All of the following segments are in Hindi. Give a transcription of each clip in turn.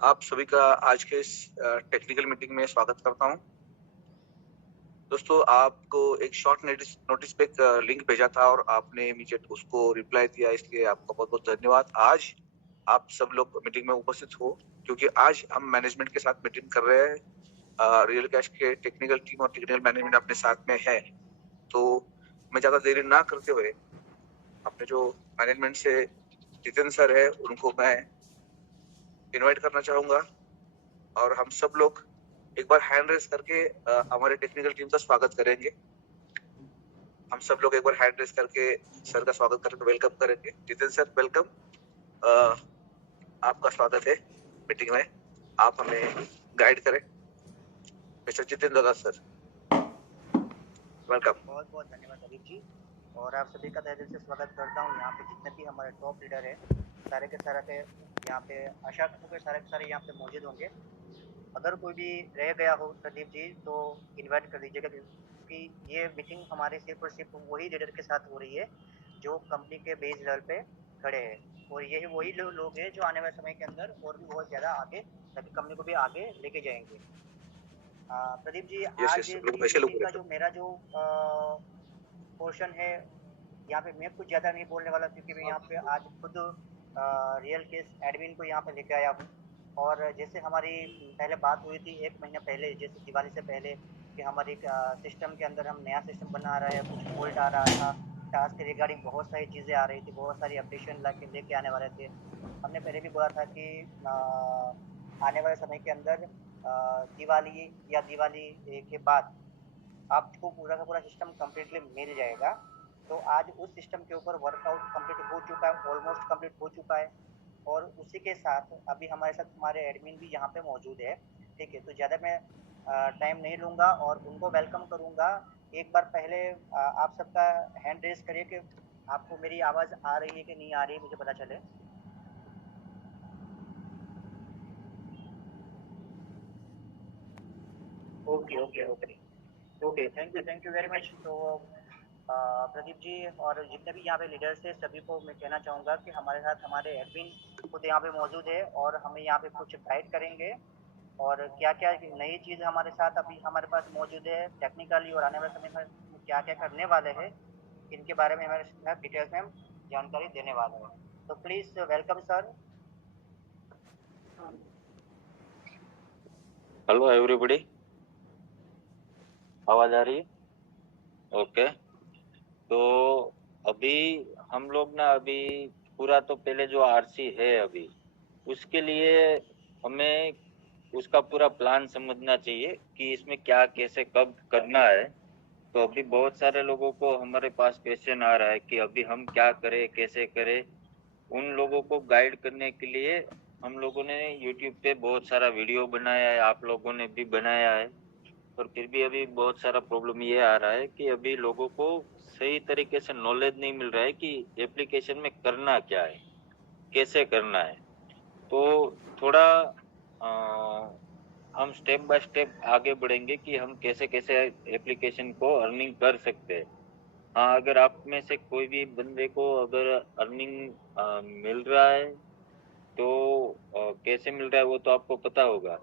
आप सभी का आज के इस टेक्निकल मीटिंग में स्वागत करता हूं। दोस्तों, आपको एक शॉर्ट नोटिस पे एक लिंक भेजा था और आपने इमीडिएट उसको रिप्लाई दिया, इसलिए आपका बहुत-बहुत धन्यवाद। आज आप सब लोग मीटिंग में उपस्थित हो क्योंकि आज हम मैनेजमेंट के साथ मीटिंग कर रहे हैं। रियल कैश के टेक्निकल टीम और टेक्निकल मैनेजमेंट अपने साथ में है। तो मैं ज़्यादा देरी ना करते हुए अपने जो मैनेजमेंट से जितेंद्र सर है, उनको मैं इनवाइट करना चाहूँगा और हम सब लोग एक बार हैंड रेज़ करके हमारे टेक्निकल टीम का स्वागत करेंगे। हम सब लोग एक बार हैंड रेज़ करके सर का स्वागत करके वेलकम करेंगे। Jitendra sir, welcome. आपका स्वागत है मीटिंग में। आप हमें गाइड करें। मिस्टर जितेंद्र दास सर, वेलकम। बहुत बहुत धन्यवाद अभिक जी, और आप सभी का तहे दिल से स्वागत करता हूँ। यहाँ पे जितने भी हमारे टॉप लीडर है, सारे के सारे यहाँ पे आशा करता हूँ सारे के सारे यहाँ पे मौजूद होंगे। अगर कोई भी रह गया हो प्रदीप जी तो इनवाइट कर दीजिएगा, क्योंकि ये मीटिंग हमारे सिर्फ और सिर्फ वही लीडर के साथ हो रही है जो कंपनी के बेस लेवल पे खड़े हैं, और यही वही लोग हैं जो आने वाले समय के अंदर और भी बहुत ज़्यादा आगे ताकि कंपनी को भी आगे लेके जाएंगे। प्रदीप जी, यस आज यस, सब लोग की वैसे लोग मीटिंग बोले का सर। जो मेरा जो पोर्शन है, यहाँ पे मैं कुछ ज़्यादा नहीं बोलने वाला, क्योंकि मैं यहाँ पे आज खुद रियल केस एडमिन को यहाँ पे लेके आया हूँ। और जैसे हमारी पहले बात हुई थी एक महीने पहले, जैसे दिवाली से पहले, कि हमारी सिस्टम के अंदर हम नया सिस्टम बना रहे हैं, कुछ फॉल्ट आ रहा था, टास्क के रिगार्डिंग बहुत सारी चीज़ें आ रही थी, बहुत सारी अपडेशन लेके आने वाले थे। हमने पहले भी बोला था कि आने वाले समय के अंदर दिवाली या दिवाली के बाद आपको पूरा का पूरा सिस्टम कम्प्लीटली मिल जाएगा। तो आज उस सिस्टम के ऊपर वर्कआउट कंप्लीट हो चुका है, ऑलमोस्ट कंप्लीट हो चुका है। और उसी के साथ अभी हमारे साथ हमारे एडमिन भी यहाँ पे मौजूद है। ठीक है, तो ज़्यादा मैं टाइम नहीं लूँगा और उनको वेलकम करूँगा। एक बार पहले आप सबका हैंड रेस करिए कि आपको मेरी आवाज़ आ रही है कि नहीं आ रही है, मुझे पता चले। Okay okay okay okay, thank you very much. तो प्रदीप जी और जितने भी यहाँ पे लीडर्स हैं, सभी को मैं कहना चाहूँगा कि हमारे साथ हमारे एडमिन खुद यहाँ पे मौजूद है और हमें यहाँ पे कुछ गाइड करेंगे, और क्या क्या नई चीज़ हमारे साथ अभी हमारे पास मौजूद है टेक्निकली, और आने वाले समय में क्या क्या करने वाले हैं, इनके बारे में हमारे साथ डिटेल्स में हम जानकारी देने वाले हैं। तो please welcome sir. Hello everybody, आवाज आ रही है? ओके। तो अभी हम लोग ना अभी पूरा तो पहले जो आरसी है अभी उसके लिए हमें उसका पूरा प्लान समझना चाहिए कि इसमें क्या कैसे कब करना है। तो अभी बहुत सारे लोगों को हमारे पास क्वेश्चन आ रहा है कि अभी हम क्या करें कैसे करें। उन लोगों को गाइड करने के लिए हम लोगों ने यूट्यूब पे बहुत सारा वीडियो बनाया है, आप लोगों ने भी बनाया है, और फिर भी अभी बहुत सारा प्रॉब्लम ये आ रहा है कि अभी लोगों को सही तरीके से नॉलेज नहीं मिल रहा है कि एप्लीकेशन में करना क्या है, कैसे करना है। तो थोड़ा हम स्टेप बाय स्टेप आगे बढ़ेंगे कि हम कैसे कैसे एप्लीकेशन को अर्निंग कर सकते हैं। हाँ, अगर आप में से कोई भी बंदे को अगर अर्निंग मिल रहा है तो कैसे मिल रहा है वो तो आपको पता होगा।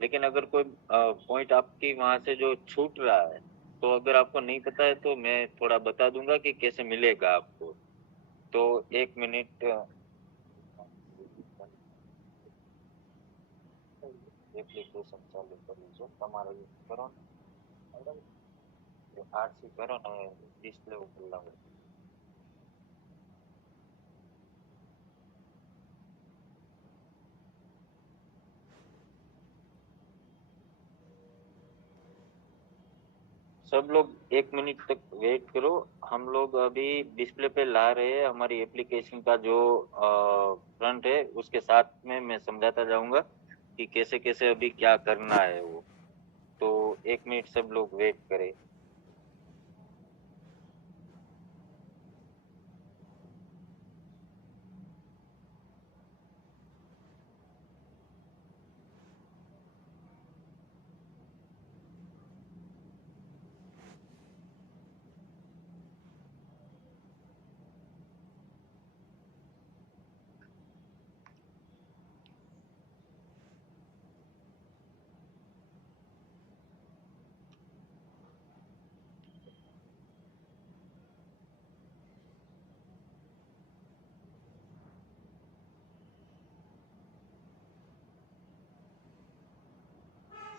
लेकिन अगर कोई पॉइंट आपकी वहां से जो छूट रहा है, तो अगर आपको नहीं पता है तो मैं थोड़ा बता दूंगा कि कैसे मिलेगा आपको। तो एक मिनट, एप्लीकेशन चालू कर लीजिए, हमारा यूज करो ना, आरसी करो ना, डिस्प्ले ऊपर लगाओ। सब लोग एक मिनट तक वेट करो। हम लोग अभी डिस्प्ले पे ला रहे हैं हमारी एप्लीकेशन का जो फ्रंट है, उसके साथ में मैं समझाता जाऊंगा कि कैसे कैसे अभी क्या करना है वो। तो एक मिनट सब लोग वेट करें।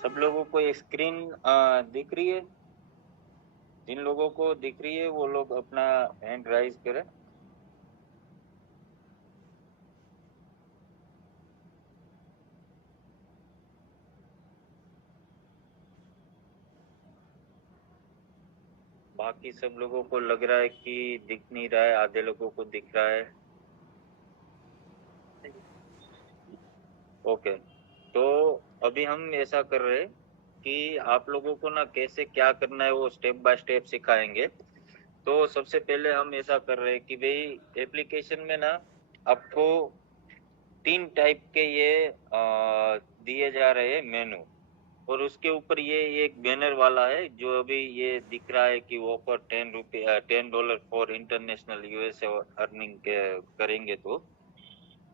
सब लोगों को ये स्क्रीन दिख रही है? जिन लोगों को दिख रही है वो लोग अपना हैंड राइज करें। बाकी सब लोगों को लग रहा है कि दिख नहीं रहा है, आधे लोगों को दिख रहा है। ओके, तो अभी हम ऐसा कर रहे हैं कि आप लोगों को ना कैसे क्या करना है वो स्टेप बाय स्टेप सिखाएंगे। तो सबसे पहले हम ऐसा कर रहे हैं कि भाई एप्लीकेशन में ना आपको 3 टाइप के ये दिए जा रहे हैं मेनू, और उसके ऊपर ये एक बैनर वाला है जो अभी ये दिख रहा है कि offer $10 for international USA earning करेंगे।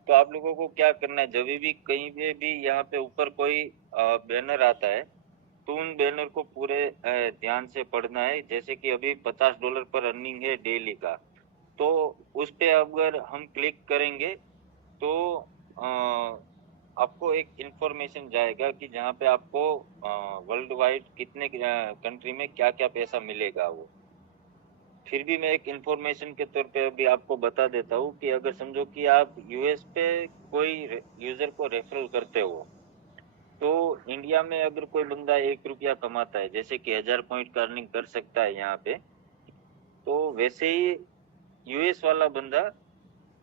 तो आप लोगों को क्या करना है, जब भी कहीं पे भी यहाँ पे ऊपर कोई बैनर आता है तो उन बैनर को पूरे ध्यान से पढ़ना है। जैसे कि अभी $50 पर अर्निंग है डेली का, तो उस पे अगर हम क्लिक करेंगे तो आपको एक इंफॉर्मेशन जाएगा कि जहाँ पे आपको वर्ल्ड वाइड कितने कंट्री में क्या क्या पैसा मिलेगा वो। फिर भी मैं एक इंफॉर्मेशन के तौर पे अभी आपको बता देता हूँ कि अगर समझो कि आप यूएस पे कोई यूजर को रेफरल करते हो, तो इंडिया में अगर कोई बंदा ₹1 कमाता है, जैसे कि 1000 पॉइंट का अर्निंग कर सकता है यहाँ पे, तो वैसे ही यूएस वाला बंदा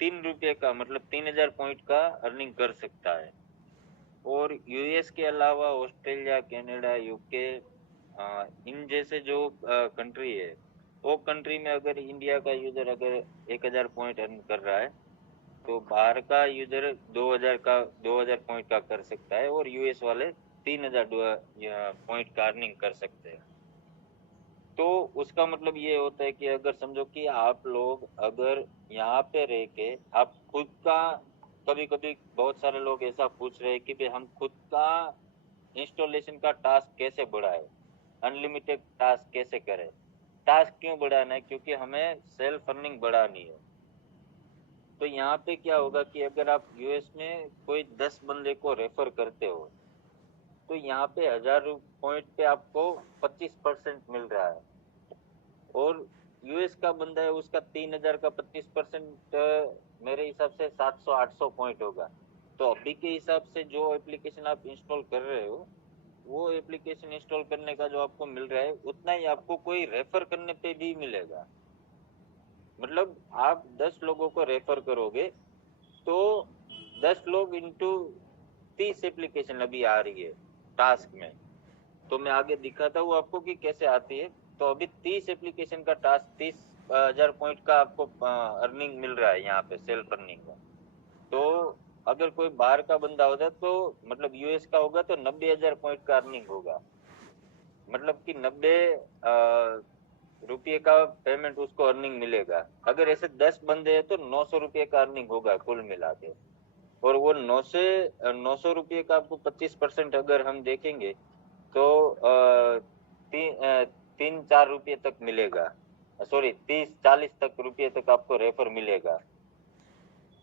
₹3 का मतलब 3000 पॉइंट का अर्निंग कर सकता है। और यूएस के अलावा ऑस्ट्रेलिया, कनाडा, यूके, इन जैसे जो कंट्री है, वो कंट्री में अगर इंडिया का यूजर अगर 1000 पॉइंट अर्न कर रहा है तो बाहर का यूजर 2000 पॉइंट का कर सकता है, और यूएस वाले 3000 पॉइंट का अर्निंग कर सकते हैं। तो उसका मतलब ये होता है कि अगर समझो कि आप लोग अगर यहाँ पे रह के आप खुद का, कभी कभी बहुत सारे लोग ऐसा पूछ रहे हैं कि भाई हम खुद का इंस्टॉलेशन का टास्क कैसे बढ़ाए, अनलिमिटेड टास्क कैसे करें। टास्क क्यों बढ़ाना है? क्योंकि हमें सेल्फ अर्निंग बढ़ानी है। तो यहाँ पे क्या होगा कि अगर आप यूएस में कोई 10 बंदे को रेफर करते हो तो यहाँ पे 1000 पॉइंट पे आपको 25% मिल रहा है, और यूएस का बंदा है उसका 3000 का 25% मेरे हिसाब से 700-800 पॉइंट होगा। तो अभी के हिसाब से जो एप्लीकेशन आप इंस्टॉल कर रहे हो, वो एप्लीकेशन इंस्टॉल करने का जो आपको मिल रहा है उतना ही आपको कोई रेफर करने पे भी मिलेगा। मतलब आप 10 लोगों को रेफर करोगे तो 10 लोग इंटू 30 एप्लीकेशन अभी आ रही है टास्क में। तो मैं आगे दिखाता हूँ आपको कि कैसे आती है। तो अभी 30 एप्लीकेशन का टास्क 30,000 पॉइंट का आपको अर्निंग मिल रहा है यहाँ पे, सेल्फ अर्निंग का। तो अगर कोई बाहर का बंदा होता तो मतलब यूएस का होगा तो 90,000 पॉइंट का अर्निंग होगा, मतलब कि 90 रुपये का पेमेंट उसको अर्निंग मिलेगा। अगर ऐसे 10 बंदे हैं तो 900 रुपये का अर्निंग होगा कुल मिला के। और वो 900 रुपये का आपको 25% अगर हम देखेंगे तो 3-4 रुपये तक मिलेगा, सॉरी 30-40 तक रुपये तक आपको रेफर मिलेगा।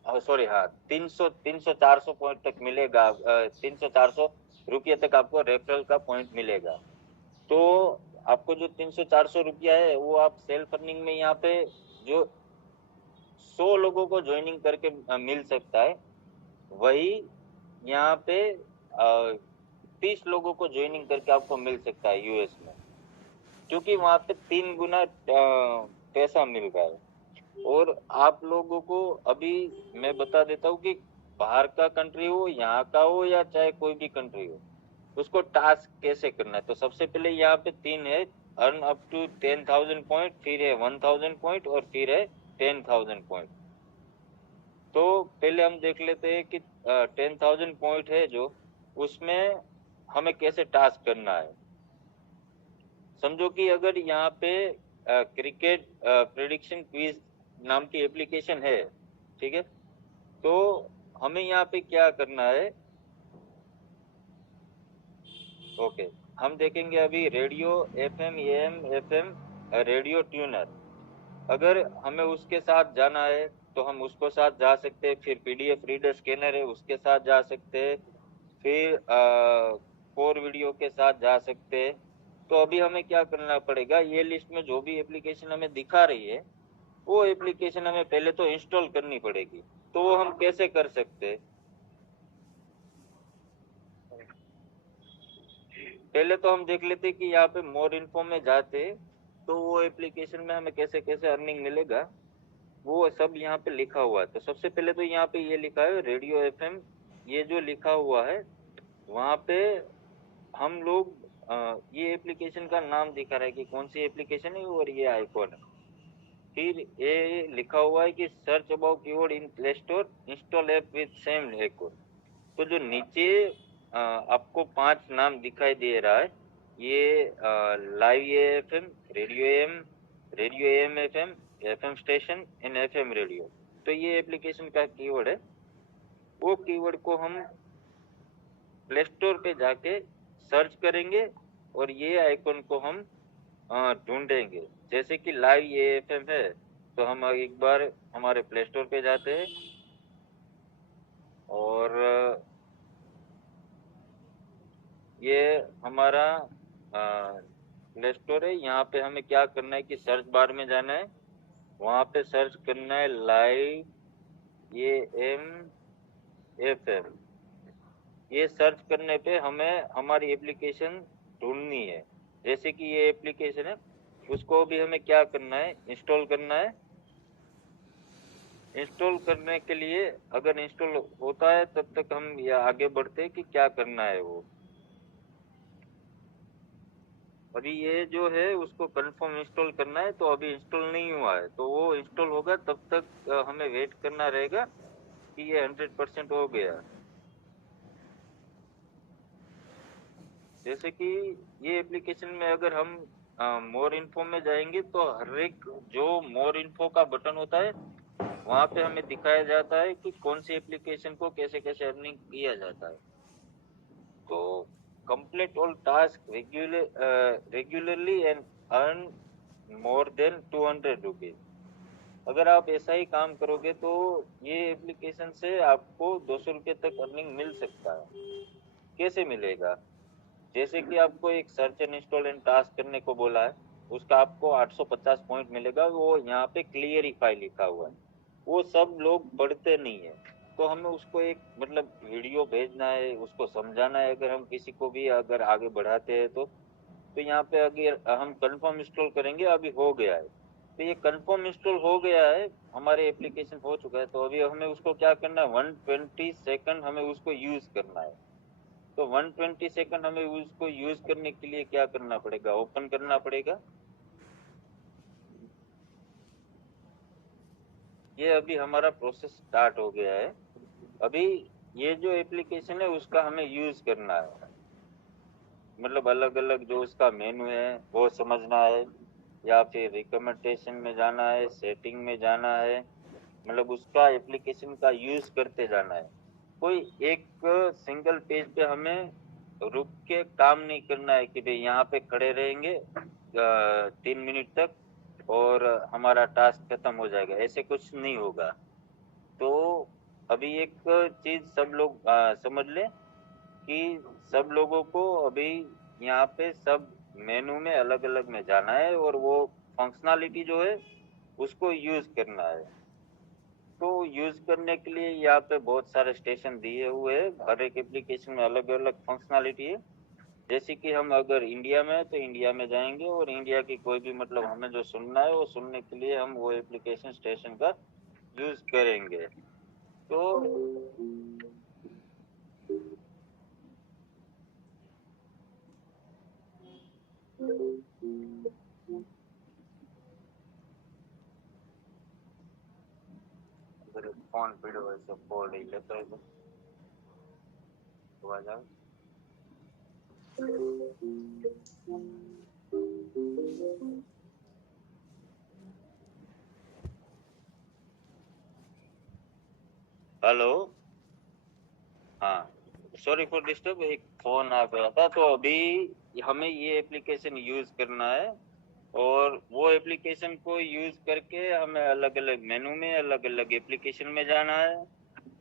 सॉरी हाँ, 300-400 पॉइंट तक मिलेगा, 300-400 रुपये तक आपको रेफरल का पॉइंट मिलेगा। तो आपको जो 300-400 रुपया है वो आप सेल्फ अर्निंग में यहाँ पे जो 100 लोगों को ज्वाइनिंग करके मिल सकता है, वही यहाँ पे 30 लोगों को ज्वाइनिंग करके आपको मिल सकता है यूएस में, क्योंकि वहाँ पे 3 गुना पैसा मिल रहा है। और आप लोगों को अभी मैं बता देता हूँ कि बाहर का कंट्री हो, यहाँ का हो, या चाहे कोई भी कंट्री हो, उसको टास्क कैसे करना है। तो सबसे पहले यहाँ पे 3 है, अर्न अप टू 10,000 पॉइंट, फिर है 1000 पॉइंट, और फिर है 10,000 पॉइंट। तो पहले हम देख लेते हैं कि 10,000 पॉइंट है जो, उसमें हमें कैसे टास्क करना है। समझो कि अगर यहाँ पे क्रिकेट प्रेडिक्शन क्विज नाम की एप्लीकेशन है, ठीक है, तो हमें यहाँ पे क्या करना है। ओके, हम देखेंगे अभी radio FM, AM, FM radio tuner. अगर हमें उसके साथ जाना है तो हम उसको साथ जा सकते हैं। फिर PDF रीडर स्कैनर है, उसके साथ जा सकते हैं। फिर 4 वीडियो के साथ जा सकते हैं। तो अभी हमें क्या करना पड़ेगा, ये लिस्ट में जो भी एप्लीकेशन हमें दिखा रही है वो एप्लीकेशन हमें पहले तो इंस्टॉल करनी पड़ेगी। तो वो हम कैसे कर सकते हैं? पहले तो हम देख लेते कि यहाँ पे मोर इन्फो में जाते तो वो एप्लीकेशन में हमें कैसे कैसे अर्निंग मिलेगा वो सब यहाँ पे लिखा हुआ है। तो सबसे पहले तो यहाँ पे ये लिखा है रेडियो एफएम, ये जो लिखा हुआ है वहाँ पे हम लोग ये एप्लीकेशन का नाम दिखा रहा है कि कौन सी एप्लीकेशन है और ये आइकॉन है। फिर ये लिखा हुआ है कि search about keyword in play store, install app with same icon. तो जो नीचे आपको 5 नाम दिखाई दे रहा है, ये live FM, radio M FM, FM station and FM radio. तो ये एप्लीकेशन का कीवर्ड है। वो कीवर्ड को हम प्ले स्टोर पे जाके सर्च करेंगे और ये आइकॉन को हम ढूंढेंगे। जैसे कि लाइव ये एफएम है तो हम एक बार हमारे प्ले स्टोर पे जाते हैं और ये हमारा प्ले स्टोर है। यहाँ पे हमें क्या करना है कि सर्च बार में जाना है, वहाँ पे सर्च करना है लाइव ये एम एफएम। ये सर्च करने पे हमें हमारी एप्लीकेशन ढूंढनी है। जैसे कि ये एप्लीकेशन है उसको भी हमें क्या करना है, इंस्टॉल करना है। इंस्टॉल करने के लिए अगर इंस्टॉल होता है तब तक हम या आगे बढ़ते हैं कि क्या करना है वो। अभी ये जो है उसको कंफर्म इंस्टॉल करना है, तो अभी इंस्टॉल नहीं हुआ है तो वो इंस्टॉल होगा तब तक हमें वेट करना रहेगा कि ये 100% हो गया। जैसे कि ये एप्लीकेशन में अगर हम मोर इन्फो में जाएंगे तो हर एक जो मोर इन्फो का बटन होता है वहाँ पे हमें दिखाया जाता है कि कौन सी एप्लीकेशन को कैसे कैसे अर्निंग किया जाता है। तो complete all task regularly and earn more than 200 rupees. अगर आप ऐसा ही काम करोगे तो ये एप्लीकेशन से आपको 200 रुपये तक अर्निंग मिल सकता है। कैसे मिलेगा? जैसे कि आपको एक search and install and task करने को बोला है, उसका आपको 850 पॉइंट मिलेगा। वो यहाँ पे क्लियरिफाई लिखा हुआ है, वो सब लोग पढ़ते नहीं है। तो हमें उसको एक मतलब वीडियो भेजना है, उसको समझाना है। अगर हम किसी को भी अगर आगे बढ़ाते हैं तो यहाँ पे अगर हम कंफर्म इंस्टॉल करेंगे, अभी हो गया है तो ये कंफर्म इंस्टॉल हो गया है, हमारे एप्लीकेशन हो चुका है। तो अभी हमें उसको क्या करना है, 120 सेकंड हमें उसको यूज करना है। तो 120 सेकंड हमें उसको यूज करने के लिए क्या करना पड़ेगा, ओपन करना पड़ेगा। ये अभी हमारा प्रोसेस स्टार्ट हो गया है। अभी ये जो एप्लीकेशन है उसका हमें यूज करना है, मतलब अलग अलग जो उसका मेनू है वो समझना है, या फिर रिकमेंडेशन में जाना है, सेटिंग में जाना है, मतलब उसका एप्लीकेशन का यूज करते जाना है। कोई एक सिंगल पेज पे हमें रुक के काम नहीं करना है कि भाई यहाँ पे खड़े रहेंगे 3 मिनट तक और हमारा टास्क खत्म हो जाएगा, ऐसे कुछ नहीं होगा। तो अभी एक चीज सब लोग समझ ले कि सब लोगों को अभी यहाँ पे सब मेनू में अलग अलग में जाना है और वो फंक्शनैलिटी जो है उसको यूज करना है। तो यूज करने के लिए यहाँ पे बहुत सारे स्टेशन दिए हुए हैं, हर एक एप्लीकेशन में अलग अलग फंक्शनैलिटी है। जैसे कि हम अगर इंडिया में है तो इंडिया में जाएंगे और इंडिया की कोई भी मतलब हमें जो सुनना है वो सुनने के लिए हम वो एप्लीकेशन स्टेशन का यूज करेंगे। तो अगर फोन पीड़ो है तो फोन ही लेता है तो आ जाओ। हेलो, हाँ, सॉरी फॉर डिस्टर्ब, एक फोन आ गया था। तो अभी हमें ये एप्लीकेशन यूज करना है और वो एप्लीकेशन को यूज करके हमें अलग अलग मेनू में अलग अलग एप्लीकेशन में जाना है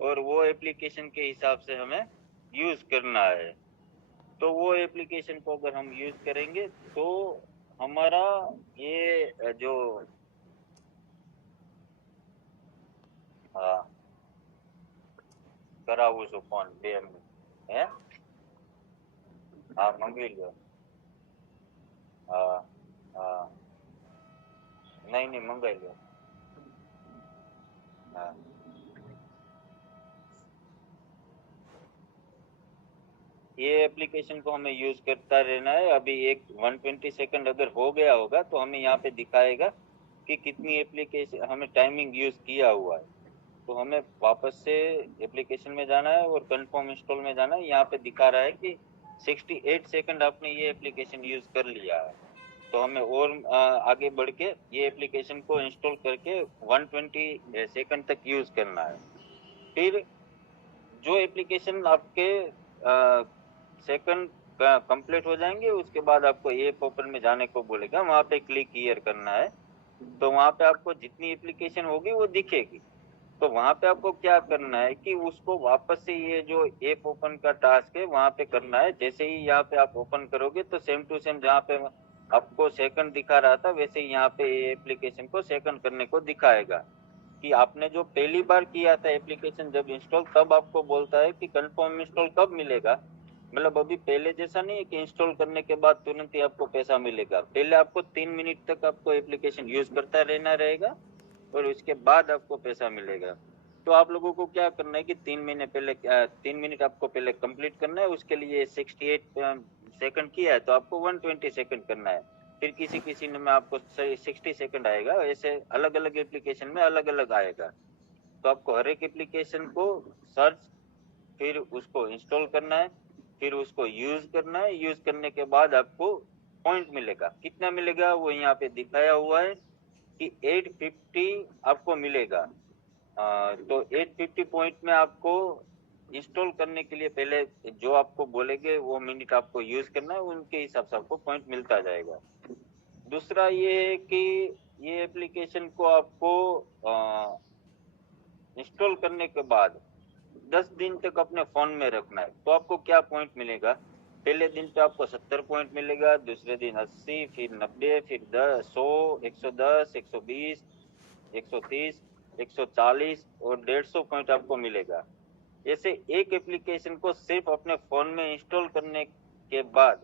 और वो एप्लीकेशन के हिसाब से हमें यूज करना है। तो वो एप्लीकेशन को अगर हम यूज करेंगे तो हमारा ये जो करावू छो फोन 2 मिनिट હે મંગાવી લ્યો नहीं મંગાવી લ્યો ये एप्लीकेशन को हमें यूज करता रहना है। अभी 120 सेकंड अगर हो गया होगा तो हमें यहाँ पे दिखाएगा कि कितनी एप्लीकेशन हमें टाइमिंग यूज किया हुआ है। तो हमें वापस से एप्लीकेशन में जाना है और कंफर्म इंस्टॉल में जाना है। यहाँ पे दिखा रहा है कि 68 सेकंड आपने ये एप्लीकेशन यूज कर लिया है। तो हमें और आगे बढ़ के ये एप्लीकेशन को इंस्टॉल करके 120 सेकंड तक यूज करना है। फिर जो एप्लीकेशन आपके सेकंड कंप्लीट हो जाएंगे उसके बाद आपको ऐप ओपन में जाने को बोलेगा, वहां पे क्लिक हियर करना है। तो वहां पे आपको जितनी एप्लीकेशन होगी वो दिखेगी। तो वहां पे आपको क्या करना है कि उसको वापस से ये जो ऐप ओपन का टास्क है वहां पे करना है। जैसे ही यहाँ पे आप ओपन करोगे तो सेम टू सेम जहाँ पे आपको सेकंड दिखा रहा था वैसे ही यहाँ पे एप्लीकेशन को सेकंड करने को दिखाएगा कि आपने जो पहली बार किया था एप्लीकेशन जब इंस्टॉल, तब आपको बोलता है कि कंफर्म इंस्टॉल कब मिलेगा। मतलब अभी पहले जैसा नहीं है कि इंस्टॉल करने के बाद तुरंत ही आपको पैसा मिलेगा। पहले आपको 3 मिनट तक आपको एप्लीकेशन यूज करता रहना रहेगा और उसके बाद आपको पैसा मिलेगा। तो आप लोगों को क्या करना है कि 3 मिनट आपको पहले कंप्लीट करना है। उसके लिए 68 सेकंड किया है तो आपको 120 सेकंड करना है। फिर किसी में आपको 60 सेकंड आएगा। ऐसे अलग अलग एप्लीकेशन में अलग अलग आएगा। तो आपको हर एक एप्लीकेशन को सर्च, फिर उसको इंस्टॉल करना है, फिर उसको यूज करना है। यूज करने के बाद आपको पॉइंट मिलेगा। कितना मिलेगा वो यहाँ पे दिखाया हुआ है कि 850 आपको मिलेगा। तो 850 पॉइंट में आपको इंस्टॉल करने के लिए पहले जो आपको बोलेंगे वो मिनट आपको यूज करना है, उनके हिसाब से आपको पॉइंट मिलता जाएगा। दूसरा ये है कि ये एप्लीकेशन को आपको इंस्टॉल करने के बाद 10 दिन तक अपने फोन में रखना है। तो आपको क्या पॉइंट मिलेगा, पहले दिन पे आपको 70 पॉइंट मिलेगा, दूसरे दिन 80, फिर 90, फिर 100, 110, 120, 130, 140 और 150 पॉइंट आपको मिलेगा। ऐसे एक एप्लीकेशन को सिर्फ अपने फोन में इंस्टॉल करने के बाद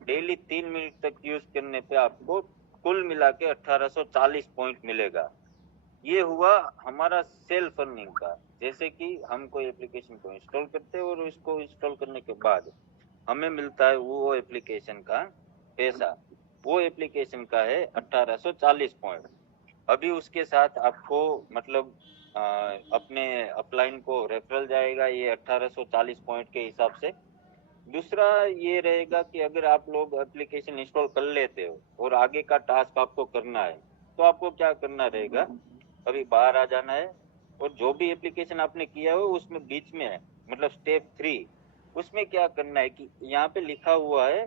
डेली 3 मिनट तक यूज करने पे आपको कुल मिला के 1840 पॉइंट मिलेगा। ये हुआ हमारा सेल्फ अर्निंग का। जैसे कि हम कोई एप्लीकेशन को इंस्टॉल करते हैं और उसको इंस्टॉल करने के बाद हमें मिलता है वो एप्लीकेशन का पैसा। वो एप्लीकेशन का है 1840 पॉइंट। अभी उसके साथ आपको मतलब अपने अपलाइन को रेफरल जाएगा ये 1840 पॉइंट के हिसाब से। दूसरा ये रहेगा कि अगर आप लोग एप्लीकेशन इंस्टॉल कर लेते हो और आगे का टास्क आपको करना है तो आपको क्या करना रहेगा, अभी बाहर आ जाना है और जो भी एप्लीकेशन आपने किया हो उसमें बीच में है मतलब स्टेप 3, उसमें क्या करना है कि यहाँ पे लिखा हुआ है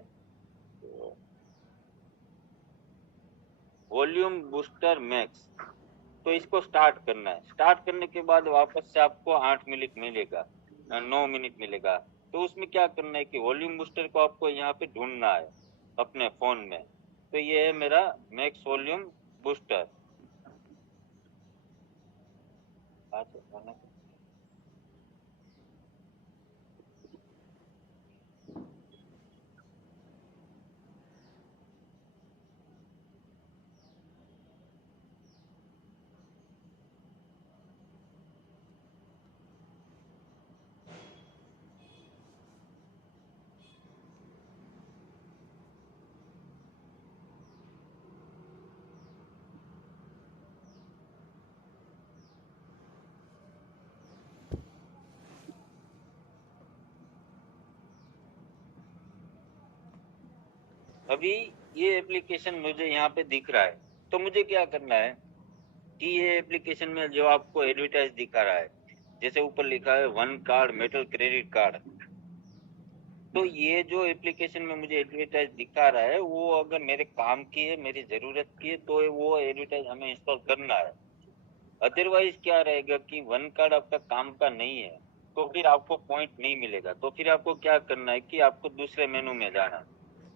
वॉल्यूम बूस्टर मैक्स। तो इसको स्टार्ट करना है। स्टार्ट करने के बाद वापस से आपको 8 मिनट मिलेगा, 9 मिनट मिलेगा। तो उसमें क्या करना है कि वॉल्यूम बूस्टर को आपको यहाँ पे ढूंढना है अपने फोन में। तो ये है मेरा मैक्स वॉल्यूम बूस्टर। अभी ये एप्लीकेशन मुझे यहाँ पे दिख रहा है। तो मुझे क्या करना है कि ये एप्लीकेशन में जो आपको एडवर्टाइज दिखा रहा है, जैसे ऊपर लिखा है 1 कार्ड मेटल क्रेडिट कार्ड, तो ये जो एप्लीकेशन में मुझे एडवर्टाइज दिखा रहा है वो अगर मेरे काम की है, मेरी जरूरत की है, तो वो एडवर्टाइज हमें इंस्टॉल करना है। अदरवाइज क्या रहेगा कि 1 कार्ड आपका काम का नहीं है तो फिर आपको पॉइंट नहीं मिलेगा। तो फिर आपको क्या करना है कि आपको दूसरे मेनू में जाना है,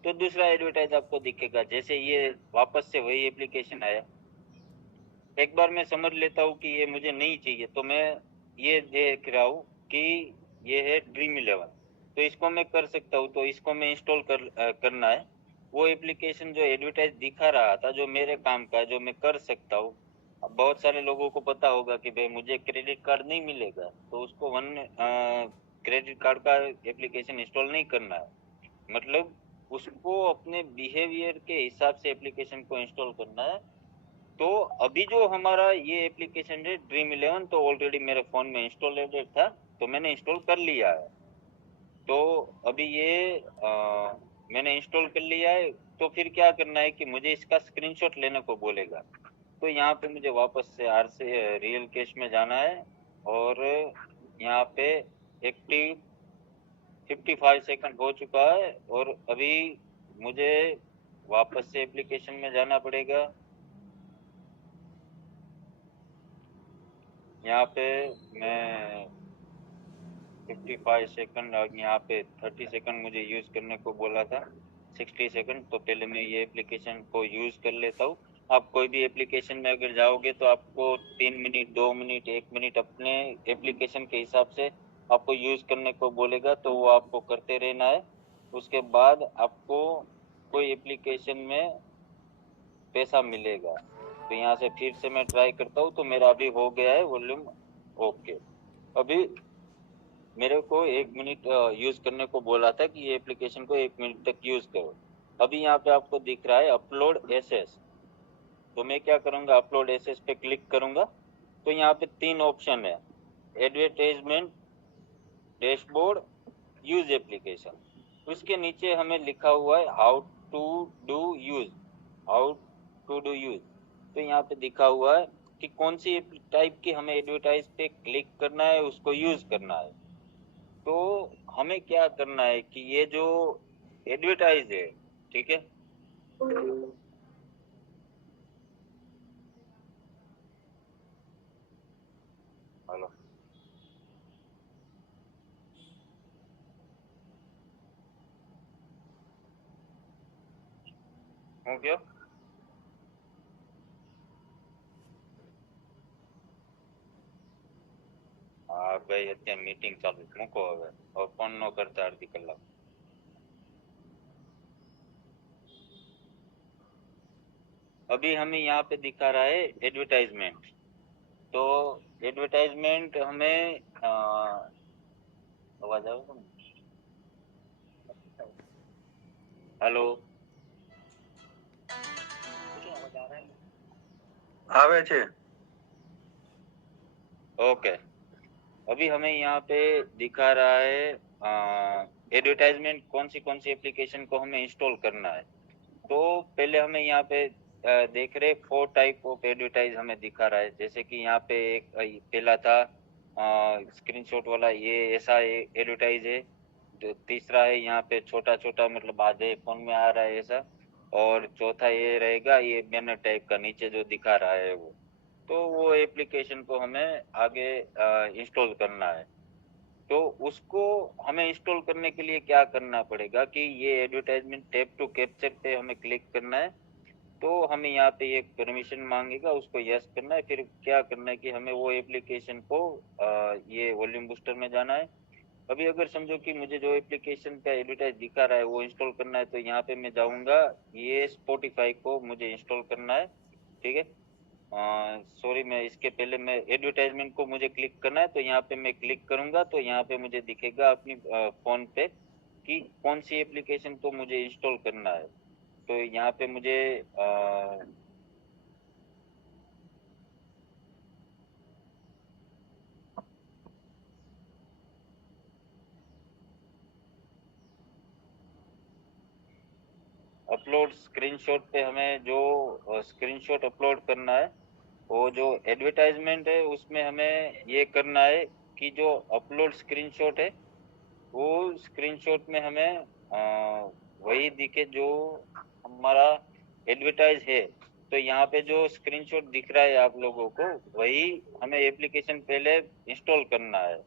तो दूसरा एडवर्टाइज आपको दिखेगा। जैसे ये वापस से वही एप्लीकेशन आया, एक बार मैं समझ लेता हूँ कि ये मुझे नहीं चाहिए, तो मैं ये देख रहा हूँ कि ये है ड्रीम 11, तो इसको मैं कर सकता हूँ, तो इसको मैं इंस्टॉल करना है। वो एप्लीकेशन जो एडवर्टाइज दिखा रहा था जो मेरे काम का, जो मैं कर सकता हूँ। अब बहुत सारे लोगों को पता होगा कि भाई मुझे क्रेडिट कार्ड नहीं मिलेगा, तो उसको क्रेडिट कार्ड का एप्लीकेशन इंस्टॉल नहीं करना है, मतलब उसको अपने बिहेवियर के हिसाब से एप्लीकेशन को इंस्टॉल करना है। तो अभी जो हमारा ये एप्लीकेशन है ड्रीम 11, तो ऑलरेडी मेरे फोन में इंस्टॉलेटेड था, तो मैंने इंस्टॉल कर लिया है। तो अभी ये मैंने इंस्टॉल कर लिया है, तो फिर क्या करना है कि मुझे इसका स्क्रीनशॉट लेने को बोलेगा। तो यहाँ पे मुझे वापस से आर से रियल कैश में जाना है, और यहाँ पे एक्टिव 55 सेकंड हो चुका है, और अभी मुझे वापस से एप्लीकेशन में जाना पड़ेगा। यहाँ पे मैं 55 सेकंड, यहाँ पे 30 सेकंड मुझे यूज करने को बोला था, 60 सेकंड। तो पहले मैं ये एप्लीकेशन को यूज कर लेता हूँ। आप कोई भी एप्लीकेशन में अगर जाओगे तो आपको 3 मिनट, 2 मिनट, 1 मिनट अपने एप्लीकेशन के हिसाब से आपको यूज करने को बोलेगा, तो वो आपको करते रहना है। उसके बाद आपको कोई एप्लीकेशन में पैसा मिलेगा। तो यहाँ से फिर से मैं ट्राई करता हूँ, तो मेरा अभी हो गया है वॉल्यूम ओके। अभी मेरे को 1 मिनट यूज करने को बोला था कि ये एप्लीकेशन को 1 मिनट तक यूज करो। अभी यहाँ पे आपको दिख रहा है अपलोड एसएस, तो मैं क्या करूंगा, अपलोड एसएस पे क्लिक करूंगा। तो यहाँ पे 3 ऑप्शन है, एडवर्टाइजमेंट, डैशबोर्ड, यूज एप्लीकेशन। उसके नीचे हमें लिखा हुआ है how to do use, how to do use. तो यहाँ पे दिखा हुआ है कि कौन सी टाइप की हमें एडवर्टाइज पे क्लिक करना है, उसको यूज करना है। तो हमें क्या करना है कि ये जो एडवर्टाइज है, ठीक है, हेलो, हो गया? हाँ भाई, અત્યારે मीटिंग चालू, મૂકો હવે, હવે ફોન નો કરતા અડધી કલાક। अभी हमें यहाँ पे दिखा रहा है एडवर्टाइजमेंट। तो एडवर्टाइजमेंट हमें आवाज આવે છે? हेलो, આવે છે। ओके। अभी हमें यहाँ पे दिखा रहा है एडवर्टाइजमेंट कौन सी एप्लीकेशन को हमें इंस्टॉल करना है। तो पहले हमें यहाँ पे देख रहे 4 टाइप ऑफ एडवर्टाइज हमें दिखा रहा है। जैसे कि यहाँ पे एक पहला था स्क्रीनशॉट वाला, ये ऐसा एडवर्टाइज है। जो तीसरा है यहाँ पे छोटा छोटा, मतलब आधे फोन में आ रहा है ऐसा। और चौथा ये रहेगा, ये बैनर टाइप का नीचे जो दिखा रहा है वो। तो वो एप्लीकेशन को हमें आगे इंस्टॉल करना है। तो उसको हमें इंस्टॉल करने के लिए क्या करना पड़ेगा कि ये एडवर्टाइजमेंट टैप टू कैप्चर पे हमें क्लिक करना है। तो हमें यहाँ पे एक परमिशन मांगेगा, उसको यस करना है। फिर क्या करना है कि हमें वो एप्लीकेशन को ये वॉल्यूम बूस्टर में जाना है। अभी अगर समझो कि मुझे जो एप्लीकेशन का एडवर्टाइज दिखा रहा है वो इंस्टॉल करना है, तो यहाँ पे मैं जाऊंगा, ये स्पॉटिफाई को मुझे इंस्टॉल करना है, ठीक है। सॉरी, मैं इसके पहले मैं एडवर्टाइजमेंट को मुझे क्लिक करना है, तो यहाँ पे मैं क्लिक करूंगा, तो यहाँ पे मुझे दिखेगा अपनी फोन पे कि कौन सी एप्लीकेशन को मुझे इंस्टॉल करना है। तो यहाँ पे मुझे अपलोड स्क्रीनशॉट पे हमें जो स्क्रीनशॉट अपलोड करना है, वो जो एडवर्टाइजमेंट है उसमें हमें ये करना है कि जो अपलोड स्क्रीनशॉट है, वो स्क्रीनशॉट में हमें वही दिखे जो हमारा एडवर्टाइज है। तो यहाँ पे जो स्क्रीनशॉट दिख रहा है आप लोगों को, वही हमें एप्लीकेशन पहले इंस्टॉल करना है।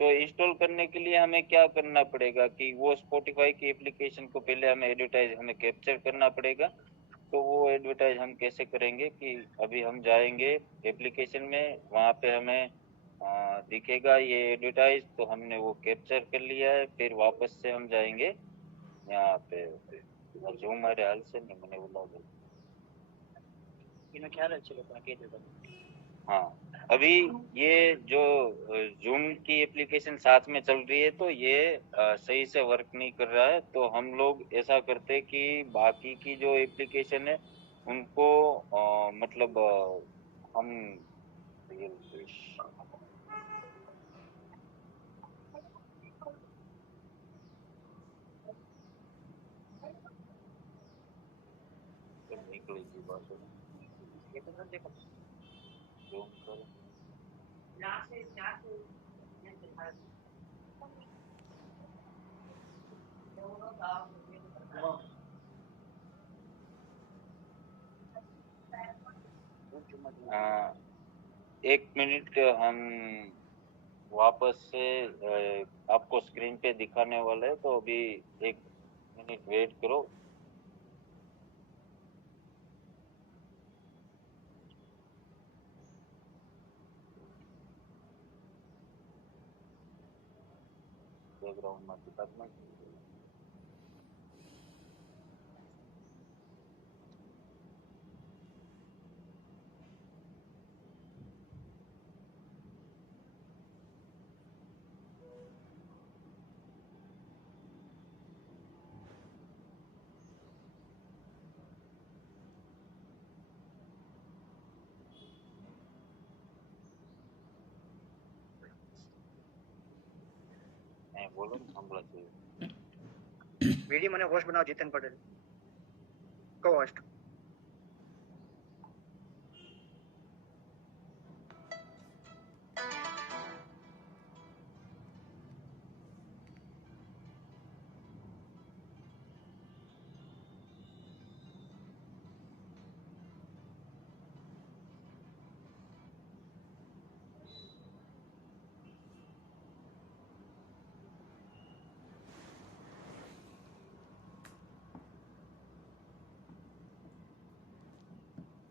तो इंस्टॉल करने के लिए हमें क्या करना पड़ेगा कि वो स्पॉटिफाई की एप्लीकेशन को पहले हमें एडवर्टाइज हमें कैप्चर करना पड़ेगा। तो वो एडवर्टाइज हम कैसे करेंगे कि अभी हम जाएंगे एप्लीकेशन में, वहाँ पे हमें दिखेगा ये एडवर्टाइज, तो हमने वो कैप्चर कर लिया है। फिर वापस से हम जाएंगे यहाँ पे जूम मेरे हाल से नहीं मैंने बोला इन्हें ख्याल अच्छे लोग के देगा। हाँ, अभी ये जो जूम की एप्लीकेशन साथ में चल रही है तो ये सही से वर्क नहीं कर रहा है। तो हम लोग ऐसा करते कि बाकी की जो एप्लीकेशन है उनको मतलब हम निकलेगी बात ये तो देखो जूम कर एक मिनट हम वापस से आपको स्क्रीन पे दिखाने वाले हैं, तो अभी एक मिनट वेट करो। बैकग्राउंड में दिखाना बोलो संभला चाहिए वीडियो मैंने होस्ट बनाओ जितन पटेल को होस्ट।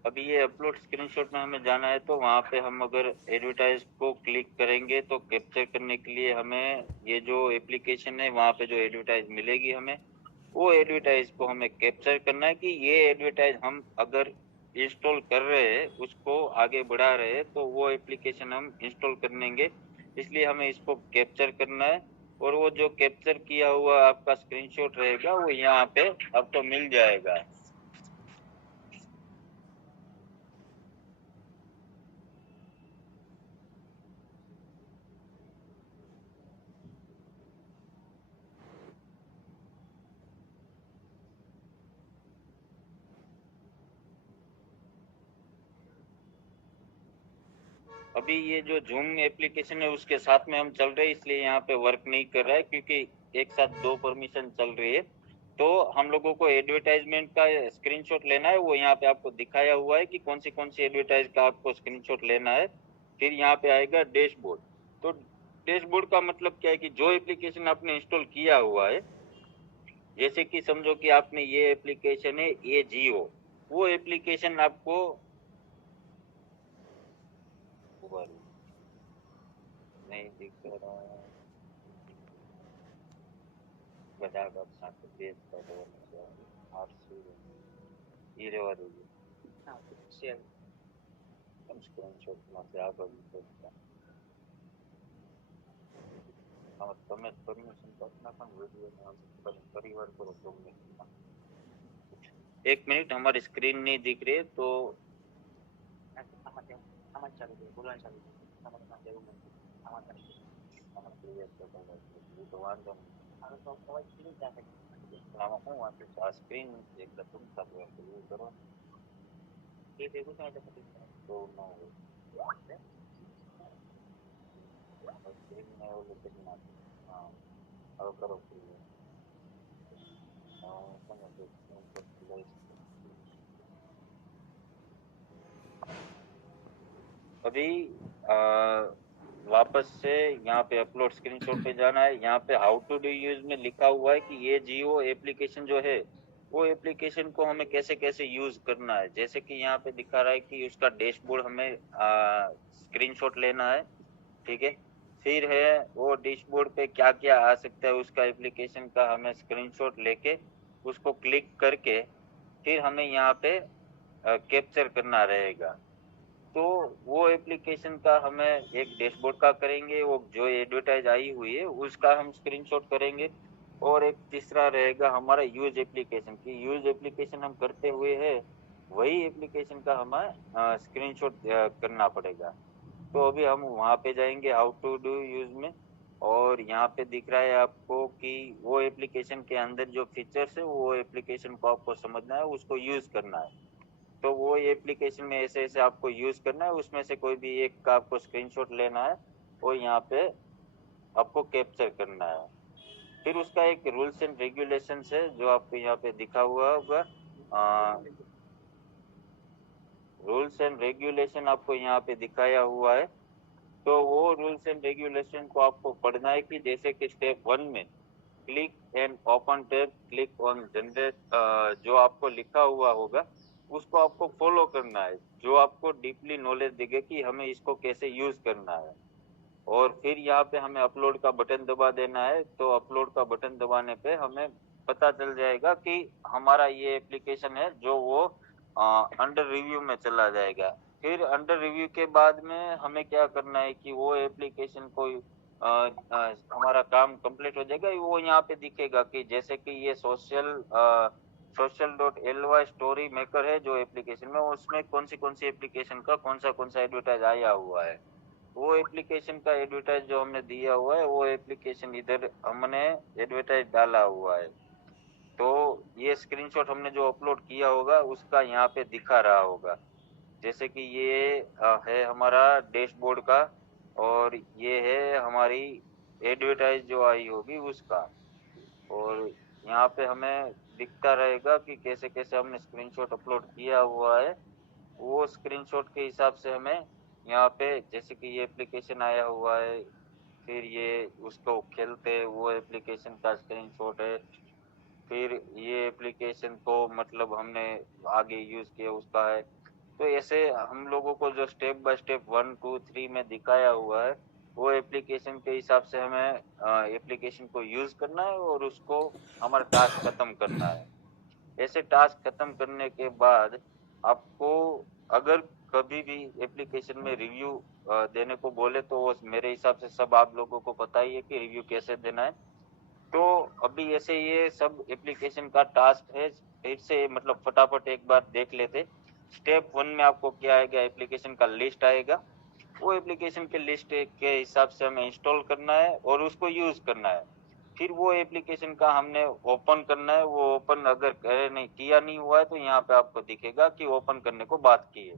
अभी ये अपलोड स्क्रीनशॉट में हमें जाना है, तो वहाँ पे हम अगर एडवर्टाइज को क्लिक करेंगे तो कैप्चर करने के लिए हमें ये जो एप्लीकेशन है वहाँ पे जो एडवर्टाइज मिलेगी हमें वो एडवर्टाइज को हमें कैप्चर करना है कि ये एडवर्टाइज हम अगर इंस्टॉल कर रहे हैं उसको आगे बढ़ा रहे हैं तो वो एप्लीकेशन हम इंस्टॉल कर लेंगे। इसलिए हमें इसको कैप्चर करना है और वो जो कैप्चर किया हुआ आपका स्क्रीनशॉट रहेगा वो यहाँ पे आपको मिल जाएगा। अभी ये जो जूम एप्लीकेशन है उसके साथ में हम चल रहे हैं, इसलिए यहाँ पे वर्क नहीं कर रहा है क्योंकि एक साथ दो परमिशन चल रही है। तो हम लोगों को एडवर्टाइजमेंट का स्क्रीनशॉट लेना है, वो यहाँ पे आपको दिखाया हुआ है कि कौन सी एडवर्टाइज का आपको स्क्रीनशॉट लेना है। फिर यहाँ पे आएगा डैशबोर्ड। तो डैशबोर्ड का मतलब क्या है कि जो एप्लीकेशन आपने इंस्टॉल किया हुआ है, जैसे कि समझो कि आपने ये एप्लीकेशन है ये जियो, वो एप्लीकेशन आपको नहीं दिख रहा है बजागा साथ बेस का तो आरसी ये रेवा देगी हाँ शेयर हम स्क्रीनशॉट में से आगे देखते हैं। हम તમે પરમિશન આપના પણ वीडियो में परिवार को तुमने एक मिनट हमारी स्क्रीन नहीं दिख रही है तो हमारे चालू है बोलना चालू हमारे ना जरूर हमारे हम क्लियर कर देंगे तो वांदो अगर तो अवाज नहीं जा सकती हम હું વાંચું આ સ્ક્રીન એકદમ तुम सब ये करो ये देखो तो ऐसा पता नहीं तो नो स्क्रीन में वो लिख ना हां अब करो क्लियर समझ लो अभी वापस से यहाँ पे अपलोड स्क्रीनशॉट पे जाना है। यहाँ पे हाउ टू डू यूज में लिखा हुआ है कि ये जियो एप्लीकेशन जो है वो एप्लीकेशन को हमें कैसे कैसे यूज करना है। जैसे कि यहाँ पे दिखा रहा है कि उसका डैशबोर्ड हमें स्क्रीनशॉट लेना है, ठीक है। फिर है वो डैशबोर्ड पे क्या क्या आ सकता है उसका एप्लीकेशन का हमें स्क्रीनशॉट लेके उसको क्लिक करके फिर हमें यहाँ पे कैप्चर करना रहेगा। तो वो एप्लीकेशन का हमें एक डैशबोर्ड का करेंगे, वो जो एडवर्टाइज आई हुई है उसका हम स्क्रीनशॉट करेंगे। और एक तीसरा रहेगा हमारा यूज एप्लीकेशन की यूज एप्लीकेशन हम करते हुए है वही एप्लीकेशन का हमें स्क्रीनशॉट करना पड़ेगा। तो अभी हम वहाँ पे जाएंगे हाउ टू डू यूज में, और यहाँ पे दिख रहा है आपको कि वो एप्लीकेशन के अंदर जो फीचर्स है वो एप्लीकेशन को आपको समझना है, उसको यूज करना है। तो वो एप्लीकेशन में ऐसे ऐसे आपको यूज करना है, उसमें से कोई भी एक का आपको स्क्रीनशॉट लेना है और यहाँ पे आपको कैप्चर करना है। फिर उसका एक रूल्स एंड रेगुलेशंस है जो आपको यहाँ पे दिखा हुआ होगा। रूल्स एंड रेगुलेशन आपको यहाँ पे दिखाया हुआ है। तो वो रूल्स एंड रेगुलेशन को आपको पढ़ना है कि जैसे कि स्टेप 1 में click and open tab click on generate, जो आपको लिखा हुआ होगा उसको आपको फॉलो करना है, जो आपको डीपली नॉलेज देगा कि हमें इसको कैसे यूज करना है। और फिर यहाँ पे हमें अपलोड का बटन दबा देना है। तो अपलोड का बटन दबाने पे हमें पता चल जाएगा कि हमारा ये एप्लीकेशन है जो वो अंडर रिव्यू में चला जाएगा। फिर अंडर रिव्यू के बाद में हमें क्या करना है कि वो एप्लीकेशन को हमारा काम कंप्लीट हो जाएगा। वो यहाँ पे दिखेगा कि जैसे कि ये social.ly स्टोरी मेकर है जो एप्लीकेशन में, उसमें कौन सी एप्लीकेशन का कौन सा एडवर्टाइज आया हुआ है। वो एप्लीकेशन का एडवर्टाइज जो हमने दिया हुआ है वो एप्लीकेशन इधर हमने एडवर्टाइज डाला हुआ है। तो ये स्क्रीनशॉट हमने जो अपलोड किया होगा उसका यहाँ पे दिखा रहा होगा। जैसे कि ये है हमारा डैशबोर्ड का और ये है हमारी एडवर्टाइज जो आई होगी उसका। और यहाँ पे हमें दिखता रहेगा कि कैसे कैसे हमने स्क्रीनशॉट अपलोड किया हुआ है। वो स्क्रीनशॉट के हिसाब से हमें यहाँ पे जैसे कि ये एप्लीकेशन आया हुआ है, फिर ये उसको खेलते वो एप्लीकेशन का स्क्रीनशॉट है, फिर ये एप्लीकेशन को मतलब हमने आगे यूज किया उसका है। तो ऐसे हम लोगों को जो स्टेप बाय स्टेप 1 2 3 में दिखाया हुआ है वो एप्लीकेशन के हिसाब से हमें एप्लीकेशन को यूज करना है और उसको हमारा टास्क खत्म करना है। ऐसे टास्क खत्म करने के बाद आपको अगर कभी भी एप्लीकेशन में रिव्यू देने को बोले तो मेरे हिसाब से सब आप लोगों को पता ही है कि रिव्यू कैसे देना है। तो अभी ऐसे ये सब एप्लीकेशन का टास्क है, फिर से मतलब फटाफट एक बार देख लेते। स्टेप 1 में आपको क्या आएगा, एप्लीकेशन का लिस्ट आएगा। वो एप्लीकेशन के लिस्ट के हिसाब से हमें इंस्टॉल करना है और उसको यूज करना है। फिर वो एप्लीकेशन का हमने ओपन करना है। वो ओपन अगर किया नहीं हुआ है तो यहाँ पे आपको दिखेगा कि ओपन करने को बात की है।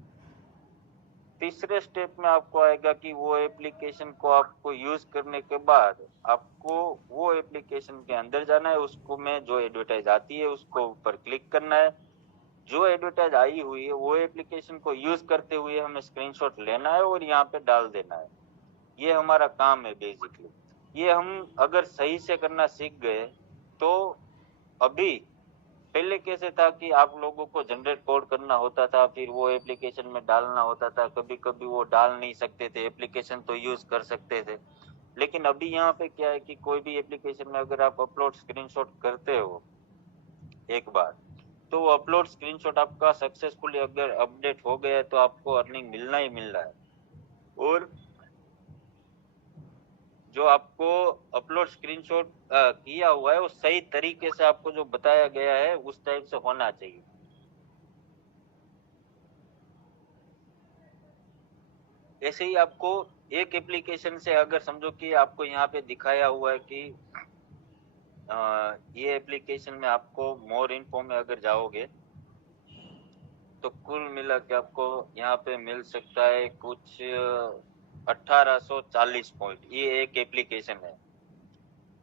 तीसरे स्टेप में आपको आएगा कि वो एप्लीकेशन को आपको यूज करने के बाद आपको वो एप्लीकेशन के अंदर जाना है, उसको में जो एडवर्टाइज आती है उसको ऊपर क्लिक करना है। जो एडवर्टाइज आई हुई है वो एप्लीकेशन को यूज करते हुए हमें स्क्रीनशॉट लेना है और यहाँ पे डाल देना है। ये हमारा काम है बेसिकली। ये हम अगर सही से करना सीख गए तो अभी पहले कैसे था कि आप लोगों को जनरेट कोड करना होता था, फिर वो एप्लीकेशन में डालना होता था, कभी कभी वो डाल नहीं सकते थे, एप्लीकेशन तो यूज कर सकते थे। लेकिन अभी यहाँ पे क्या है कि कोई भी एप्लीकेशन में अगर आप अपलोड स्क्रीनशॉट करते हो एक बार, तो वो अपलोड स्क्रीनशॉट आपका सक्सेसफुली अगर अपडेट हो गया है तो आपको अर्निंग मिलना ही मिल रहा है। और जो आपको अपलोड स्क्रीनशॉट किया हुआ है वो सही तरीके से आपको जो बताया गया है उस टाइप से होना चाहिए। ऐसे ही आपको एक एप्लीकेशन से अगर समझो कि आपको यहाँ पे दिखाया हुआ है कि ये एप्लीकेशन में आपको मोर इन्फो में अगर जाओगे तो कुल मिला के आपको यहाँ पे मिल सकता है कुछ 1840 पॉइंट। ये एक एप्लीकेशन है।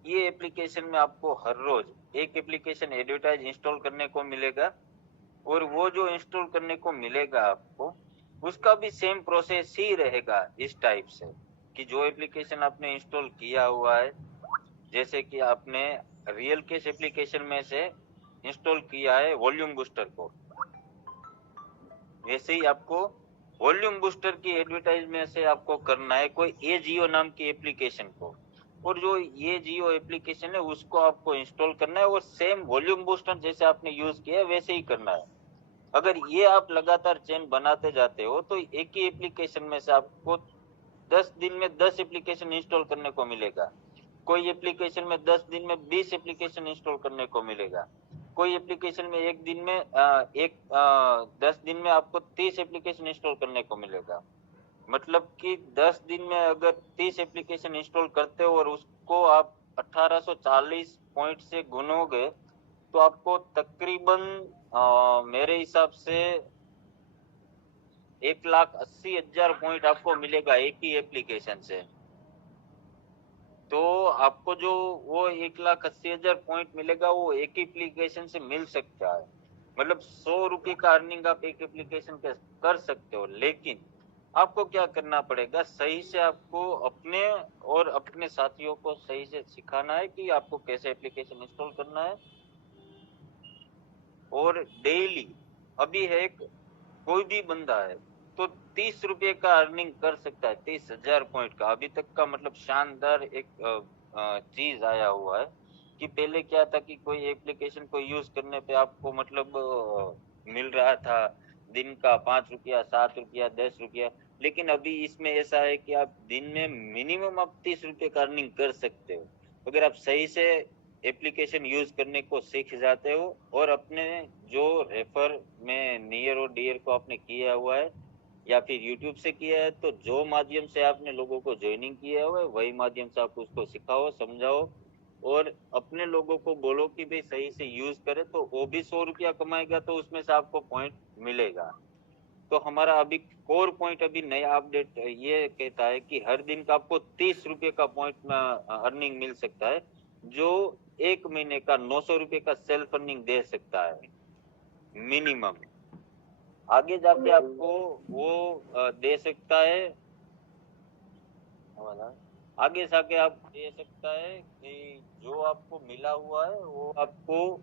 ये एप्लीकेशन में आपको हर रोज एक एप्लीकेशन एडवर्टाइज इंस्टॉल करने को मिलेगा और वो जो इंस्टॉल करने को मिलेगा आपको उसका भी सेम प्रोसेस ही रहेगा इस टाइप से कि जो एप्लीकेशन आपने इंस्टॉल किया हुआ है, जैसे कि आपने रियल कैश एप्लीकेशन में से इंस्टॉल किया है वॉल्यूम बूस्टर को, वैसे ही आपको वॉल्यूम बूस्टर की एडवर्टाइज में से आपको करना है कोई ए जियो नाम की एप्लीकेशन को, और जो ये जियो एप्लीकेशन है उसको आपको इंस्टॉल करना है और सेम वॉल्यूम बूस्टर जैसे आपने यूज किया है वैसे ही करना है। अगर ये आप लगातार चेन बनाते जाते हो तो एक ही एप्लीकेशन में से आपको 10 दिन में 10 एप्लीकेशन इंस्टॉल करने को मिलेगा, कोई एप्लीकेशन में 10 दिन में 20 एप्लीकेशन इंस्टॉल करने को मिलेगा, कोई एप्लीकेशन में एक दिन में 10 दिन में आपको 30 एप्लीकेशन इंस्टॉल करने को मिलेगा। मतलब कि 10 दिन में अगर 30 एप्लीकेशन इंस्टॉल करते हो और उसको आप 1840 पॉइंट से गुनोगे तो आपको तकरीबन मेरे हिसाब से 1,80,000 पॉइंट आपको मिलेगा एक ही एप्लीकेशन से। तो आपको जो वो 1,80,000 पॉइंट मिलेगा वो एक ही एप्लीकेशन से मिल सकता है। मतलब 100 रुपये का अर्निंग आप एक एप्लीकेशन के कर सकते हो, लेकिन आपको क्या करना पड़ेगा, सही से आपको अपने और अपने साथियों को सही से सिखाना है कि आपको कैसे एप्लीकेशन इंस्टॉल करना है। और डेली अभी है कोई भी बंदा है तो 30 रुपये का अर्निंग कर सकता है, 30,000 पॉइंट का। अभी तक का मतलब शानदार एक चीज आया हुआ है कि पहले क्या था कि कोई एप्लीकेशन को यूज करने पे आपको मतलब मिल रहा था दिन का 5 रुपया, 7 रुपया, 10 रुपया, लेकिन अभी इसमें ऐसा है कि आप दिन में मिनिमम आप 30 रुपये का अर्निंग कर सकते हो अगर आप सही से एप्लीकेशन यूज करने को सीख जाते हो और अपने जो रेफर में नियर और डियर को आपने किया हुआ है या फिर यूट्यूब से किया है, तो जो माध्यम से आपने लोगों को ज्वाइनिंग किया हुआ है वही माध्यम से आप उसको सिखाओ, समझाओ और अपने लोगों को बोलो कि भाई सही से यूज करे, तो वो भी 100 रुपया कमाएगा तो उसमें से आपको पॉइंट मिलेगा। तो हमारा अभी कोर पॉइंट अभी नया अपडेट ये कहता है कि हर दिन का आपको 30 रुपये का पॉइंट अर्निंग मिल सकता है, जो एक महीने का 900 रुपये का सेल्फ अर्निंग दे सकता है मिनिमम। आगे जाके आपको वो दे सकता है, आगे जाके आप दे सकता है कि जो आपको मिला हुआ है वो आपको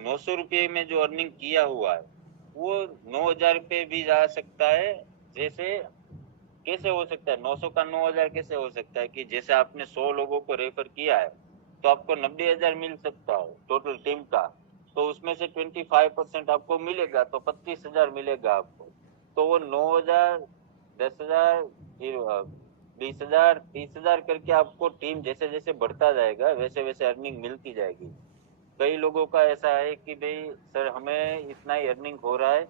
900 रुपये में जो अर्निंग किया हुआ है वो 9,000 पे भी जा सकता है। जैसे कैसे हो सकता है 900 का 9,000 कैसे हो सकता है कि जैसे आपने 100 लोगों को रेफर किया है तो आपको 90,000 मिल सकता है टोटल टीम का, तो उसमें से 25% आपको मिलेगा तो 25,000 मिलेगा आपको। तो वो 9,000, 10,000, फिर 20,000, 30,000 करके आपको टीम जैसे जैसे बढ़ता जाएगा वैसे वैसे अर्निंग मिलती जाएगी। कई लोगों का ऐसा है कि भाई सर हमें इतना ही अर्निंग हो रहा है,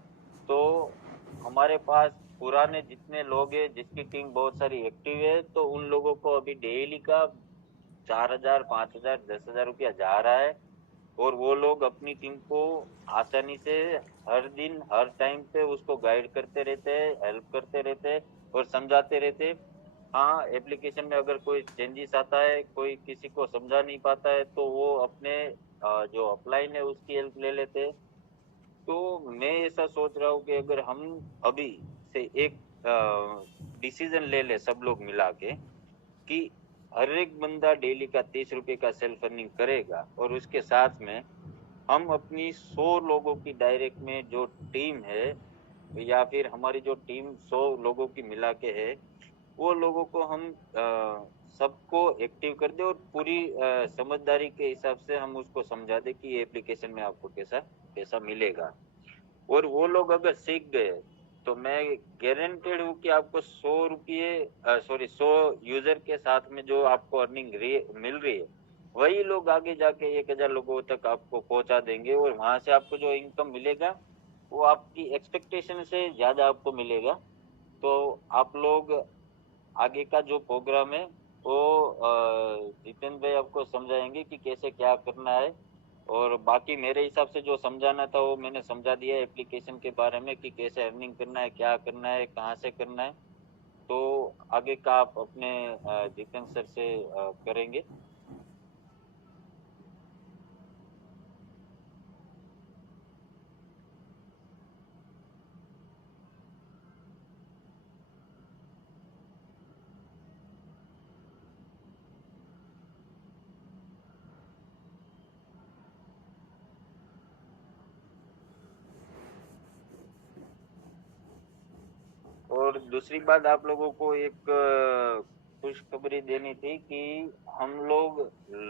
तो हमारे पास पुराने जितने लोग हैं जिसकी टीम बहुत सारी एक्टिव है तो उन लोगों को अभी डेली का 4,000, 5,000, 10,000 रुपया जा रहा है और वो लोग अपनी टीम को आसानी से हर दिन हर टाइम पे उसको गाइड करते रहते हैं, हेल्प करते रहते हैं और समझाते रहते हैं। हाँ, एप्लीकेशन में अगर कोई चेंजेस आता है, कोई किसी को समझा नहीं पाता है तो वो अपने जो अपलाइन है उसकी हेल्प ले लेते हैं। तो मैं ऐसा सोच रहा हूँ कि अगर हम अभी से एक डिसीजन ले ले सब लोग मिला के कि हर एक बंदा डेली का 30 रुपये का सेल्फ अर्निंग करेगा और उसके साथ में हम अपनी 100 लोगों की डायरेक्ट में जो टीम है या फिर हमारी जो टीम 100 लोगों की मिला के है वो लोगों को हम सबको एक्टिव कर दे और पूरी समझदारी के हिसाब से हम उसको समझा दे कि ये एप्लीकेशन में आपको कैसा कैसा मिलेगा। और वो लोग अगर सीख गए तो मैं गारंटेड हूँ कि आपको 100 यूजर के साथ में जो आपको अर्निंग मिल रही है वही लोग आगे जाके 1,000 लोगों तक आपको पहुंचा देंगे और वहां से आपको जो इनकम मिलेगा वो आपकी एक्सपेक्टेशन से ज्यादा आपको मिलेगा। तो आप लोग आगे का जो प्रोग्राम है वो जितेंद्र भाई आपको समझाएंगे कि कैसे क्या करना है, और बाकी मेरे हिसाब से जो समझाना था वो मैंने समझा दिया है एप्लीकेशन के बारे में कि कैसे अर्निंग करना है, क्या करना है, कहाँ से करना है। तो आगे का आप अपने जितेंद्र सर से करेंगे। और दूसरी बात आप लोगों को एक खुशखबरी देनी थी कि हम लोग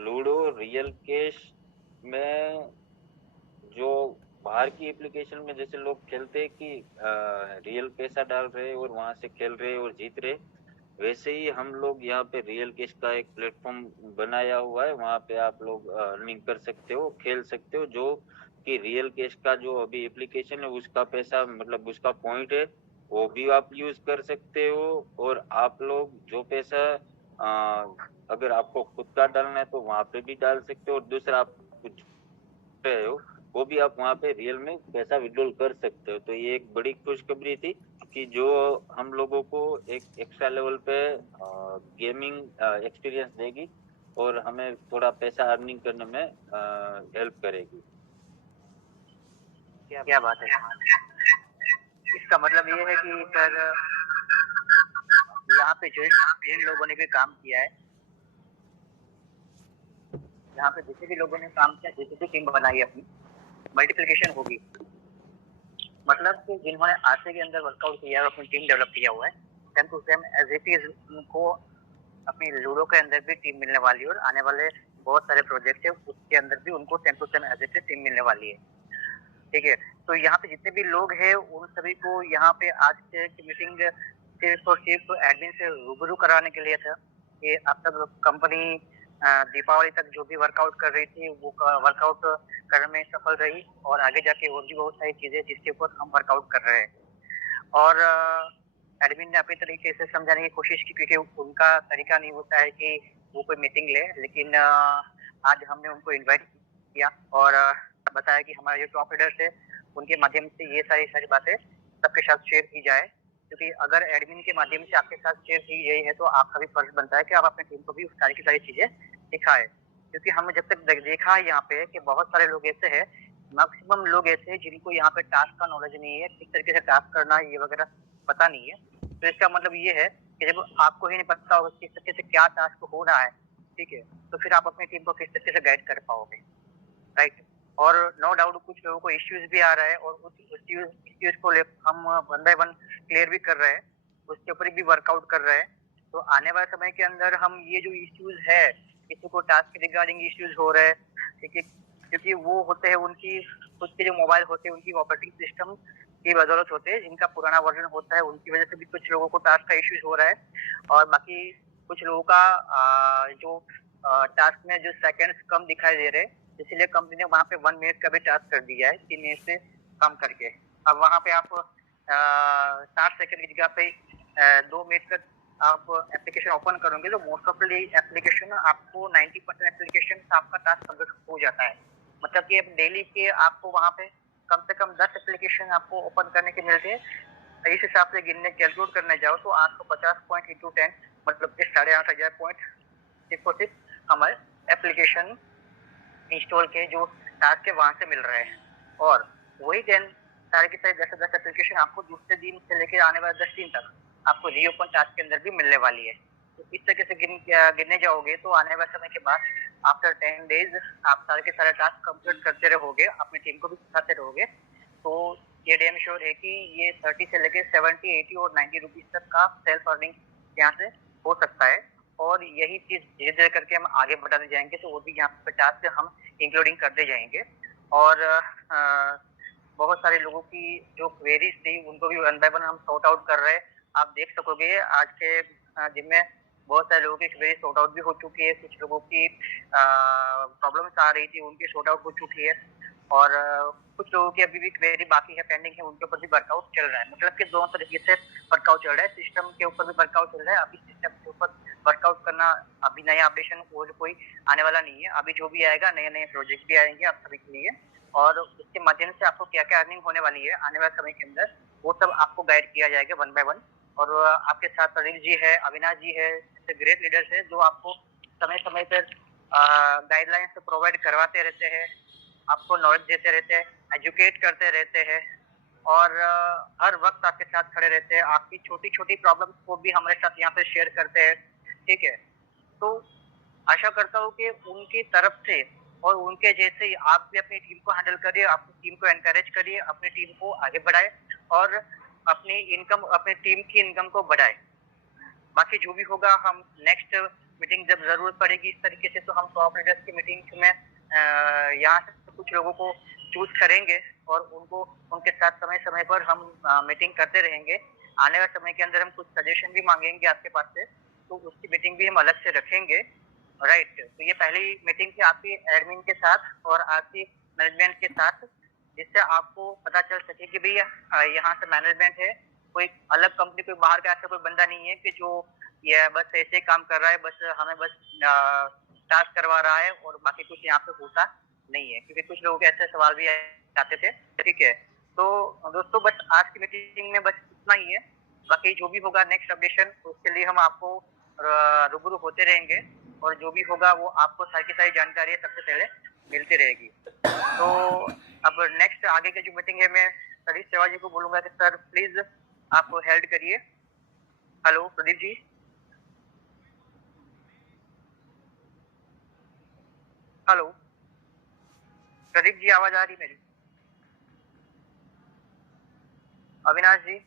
लूडो रियल कैश में जो बाहर की एप्लीकेशन में जैसे लोग खेलते हैं कि रियल पैसा डाल रहे और वहां से खेल रहे और जीत रहे, वैसे ही हम लोग यहाँ पे रियल कैश का एक प्लेटफॉर्म बनाया हुआ है। वहां पे आप लोग अर्निंग कर सकते हो, खेल सकते हो। जो कि रियल कैश का जो अभी एप्लीकेशन है उसका पैसा मतलब उसका पॉइंट है वो भी आप यूज कर सकते हो। और आप लोग जो पैसा अगर आपको खुद का डालना है तो वहां पे भी डाल सकते हो, और दूसरा आप कुछ रहे हो वो भी आप वहां पे रियल में पैसा विड्रॉल कर सकते हो। तो ये एक बड़ी खुशखबरी थी कि जो हम लोगों को एक एक्स्ट्रा लेवल पे गेमिंग एक्सपीरियंस देगी और हमें थोड़ा पैसा अर्निंग करने में हेल्प करेगी। क्या बात है। इसका मतलब ये है कि सर यहाँ पे जो जिन लोगों ने भी काम किया है, यहाँ पे जितने भी लोगों ने काम किया, जितनी भी टीम बनाई अपनी, मल्टीप्लिकेशन होगी। मतलब कि जिन्होंने आरसी के अंदर वर्कआउट किया और अपनी टीम डेवलप किया हुआ है, same to same as it is उनको अपनी लूडो के अंदर भी टीम मिलने वाली है, और आने वाले बहुत सारे प्रोजेक्ट है उसके अंदर भी उनको same to same as it is team मिलने वाली है। ठीक है, तो यहाँ पे जितने भी लोग हैं उन सभी को यहाँ पे आज की मीटिंग सिर्फ और सिर्फ एडमिन से रूबरू कराने के लिए था कि अब तक कंपनी दीपावली तक जो भी वर्कआउट कर रही थी वो वर्कआउट करने में सफल रही, और आगे जाके और भी बहुत सारी चीजें जिसके ऊपर हम वर्कआउट कर रहे हैं। और एडमिन ने अपने तरीके से समझाने की कोशिश की, क्योंकि उनका तरीका नहीं होता है कि वो कोई मीटिंग ले, लेकिन आज हमने उनको इन्वाइट किया और बताया कि हमारे जो टॉप लीडर्स है उनके माध्यम से ये सारी बातें सबके साथ शेयर की जाए, क्योंकि अगर एडमिन के माध्यम से आपके साथ शेयर की गई है तो आपका भी फर्ज बनता है कि आप अपनी टीम को भी उस सारी की सारी चीजें दिखाएं। क्योंकि हमने जब तक देखा है यहाँ पे कि बहुत सारे लोग ऐसे हैं, मैक्सिमम लोग ऐसे हैं जिनको यहाँ पे टास्क का नॉलेज नहीं है, किस तरीके से टास्क करना है ये वगैरह पता नहीं है। तो इसका मतलब ये है कि जब आपको ही नहीं पता होगा किस तरीके से क्या टास्क हो रहा है, ठीक है, तो फिर आप अपनी टीम को किस तरीके से गाइड कर पाओगे, राइट। और नो डाउट कुछ लोगों को इश्यूज भी आ रहा है और उस इश्यूज को हम वन बाय वन क्लियर भी कर रहे हैं, उसके ऊपर भी वर्कआउट कर रहे हैं। तो आने वाले समय के अंदर हम ये जो इश्यूज है, किसी को टास्क रिगार्डिंग इश्यूज हो रहे हैं, ठीक है, क्योंकि वो होते हैं उनकी खुद के जो मोबाइल होते हैं उनकी ऑपरेटिंग सिस्टम की बदौलत होते हैं, जिनका पुराना वर्जन होता है उनकी वजह से भी कुछ लोगों को टास्क का इश्यूज हो रहा है। और बाकी कुछ लोगों का जो टास्क में जो सेकंड्स कम दिखाई दे रहे हैं, इसीलिए कंपनी ने वहाँ पे 1 मिनट का भी टास्क कर दिया है, 3 मिनट से कम करके। अब वहाँ पे आप 60 सेकंड की जगह पे 2 मिनट का आप एप्लीकेशन ओपन करोगे तो मोस्ट ऑफ एप्लीकेशन आपको 90% एप्लीकेशन आपका टास्क कंप्लीट हो जाता है। मतलब कि डेली के आपको वहाँ पे कम से कम 10 एप्लीकेशन आपको ओपन करने के मिलते हैं। इस हिसाब से गिनने कैलकुलेट करने जाओ तो 850 पॉइंट इंटू 10 मतलब कि 8,500 पॉइंट सिर्फ और सिर्फ हमारे एप्लीकेशन इंस्टॉल के जो टास्क है वहां से मिल रहे हैं। और वही 10 सारे के सारे 10 एप्लीकेशन आपको दूसरे दिन से लेकर आने वाले 10 दिन तक आपको रीओपन टास्क के अंदर भी मिलने वाली है। तो इस तरीके से गिनने जाओगे तो आने वाले समय के बाद आफ्टर 10 डेज आप सारे के सारे टास्क कंप्लीट करते रहोगे, अपनी टीम को भी सिखाते रहोगे, तो ये डैम श्योर है कि ये 30 से लेकर 70, 80 और 90 रुपीज तक का सेल्फ अर्निंग यहाँ से हो सकता है। और यही चीज धीरे धीरे करके हम आगे बढ़ाते जाएंगे, तो वो भी यहाँ पे टास्क हम इंक्लूडिंग करते जाएंगे। और बहुत सारे लोगों की जो क्वेरीज थी उनको भी वन बाय वन हम सॉर्ट आउट कर रहे हैं। आप देख सकोगे आज के दिन में बहुत सारे लोगों की क्वेरी सॉर्ट आउट भी हो चुकी है, कुछ लोगों की प्रॉब्लम्स आ रही थी उनकी सॉर्ट आउट हो चुकी है, और कुछ लोगों की अभी भी क्वेरी बाकी है, पेंडिंग है, उनके ऊपर भी वर्कआउट चल रहा है। मतलब कि दोनों तरीके से वर्कआउट चल रहा है, सिस्टम के ऊपर भी वर्कआउट चल रहा है। अभी सिस्टम के ऊपर वर्कआउट करना अभी नया अपडेशन और कोई आने वाला नहीं है, अभी जो भी आएगा नए नए प्रोजेक्ट भी आएंगे आप सभी के लिए, और उसके माध्यम से आपको क्या क्या अर्निंग होने वाली है आने वाले समय के अंदर वो सब आपको गाइड किया जाएगा वन बाय वन। और आपके साथ अनिल जी है, अविनाश जी है, ऐसे ग्रेट लीडर्स है जो आपको समय समय पर गाइडलाइंस प्रोवाइड करवाते रहते हैं, आपको नॉलेज देते रहते हैं, एजुकेट करते रहते हैं, और हर वक्त आपके साथ खड़े रहते हैं। आपकी छोटी छोटी प्रॉब्लम्स को भी हमारे साथ यहाँ पे शेयर करते हैं, ठीक है। तो आशा करता हूँ कि उनकी तरफ से और उनके जैसे ही आप भी अपनी टीम को हैंडल करिए, अपनी टीम को एनकरेज करिए, अपनी टीम को आगे बढ़ाए, और अपनी टीम की इनकम को बढ़ाए। बाकी जो भी होगा हम नेक्स्ट मीटिंग जब ज़रूरत पड़ेगी इस तरीके से, तो हम टॉप लीडर्स की मीटिंग में यहाँ से कुछ लोगों को चूज़ करेंगे और उनके साथ समय-समय पर हम मीटिंग करते रहेंगे। आने वाले समय के अंदर हम कुछ सजेशन भी माँगेंगे आपके पास से, तो उसकी मीटिंग भी हम अलग से रखेंगे। राइट, तो ये पहली मीटिंग थी आपकी एडमिन के साथ और आपकी मैनेजमेंट के साथ, जिससे आपको पता चल सके कि भई यहाँ से मैनेजमेंट है, कोई अलग कंपनी, कोई बाहर का ऐसा कोई बंदा नहीं है कि जो ये बस ऐसे ही काम कर रहा है, बस हमें बस टास्क करवा रहा है और बाकी कुछ यहाँ पे होता नहीं है। क्योंकि कुछ लोगों के ऐसे सवाल भी आते थे, ठीक है? तो दोस्तों बस आज की मीटिंग में बस इतना ही है। बाकी जो भी होगा नेक्स्ट अपडेशन उसके लिए हम आपको रूबरू होते रहेंगे और जो भी होगा वो आपको सारी की सारी जानकारी सबसे पहले मिलती रहेगी। तो अब नेक्स्ट आगे की जो मीटिंग है मैं प्रदीप सेवा जी को बोलूँगा कि सर प्लीज़ आप हेल्ड करिए। हेलो प्रदीप जी। हेलो प्रदीप जी, आवाज़ आ रही मेरी? अविनाश जी?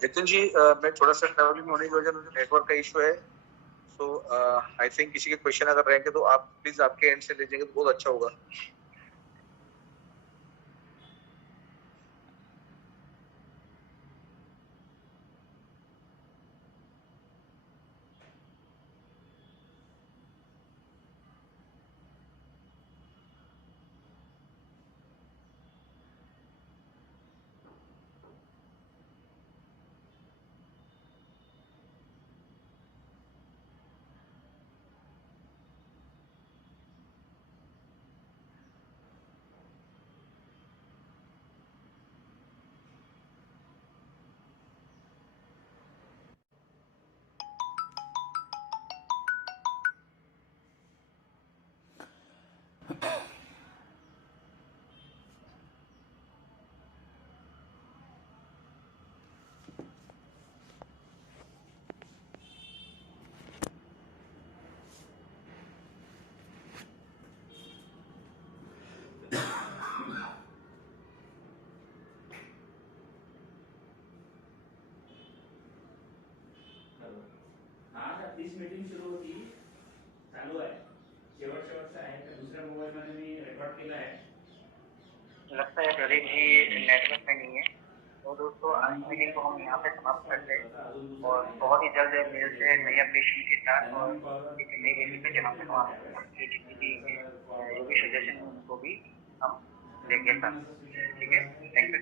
जतिन जी, मैं थोड़ा सा ट्रैवलिंग में होने की वजह से नेटवर्क का इशू है, सो आई थिंक किसी के क्वेश्चन अगर रहेंगे तो आप प्लीज आपके एंड से ले जाएंगे तो बहुत अच्छा होगा। आज आपली मीटिंग सुरू होती, चालू आहे, शेवटचा आहे, तर दुसऱ्या मोबाईल मध्ये मी रेकॉर्ड केला आहे। लगता है प्रदीप जी नेटवर्क में नहीं है। तो दोस्तों आज की मीटिंग को हम यहाँ पे समाप्त करते हैं और बहुत ही जल्द मिलते हैं नई अपडेशन के साथ और एक नई मीटिंग में जहाँ पे हम आपकी जितनी भी जो भी सजेशन है उनको भी हम लेंगे साथ। ठीक है, थैंक यू।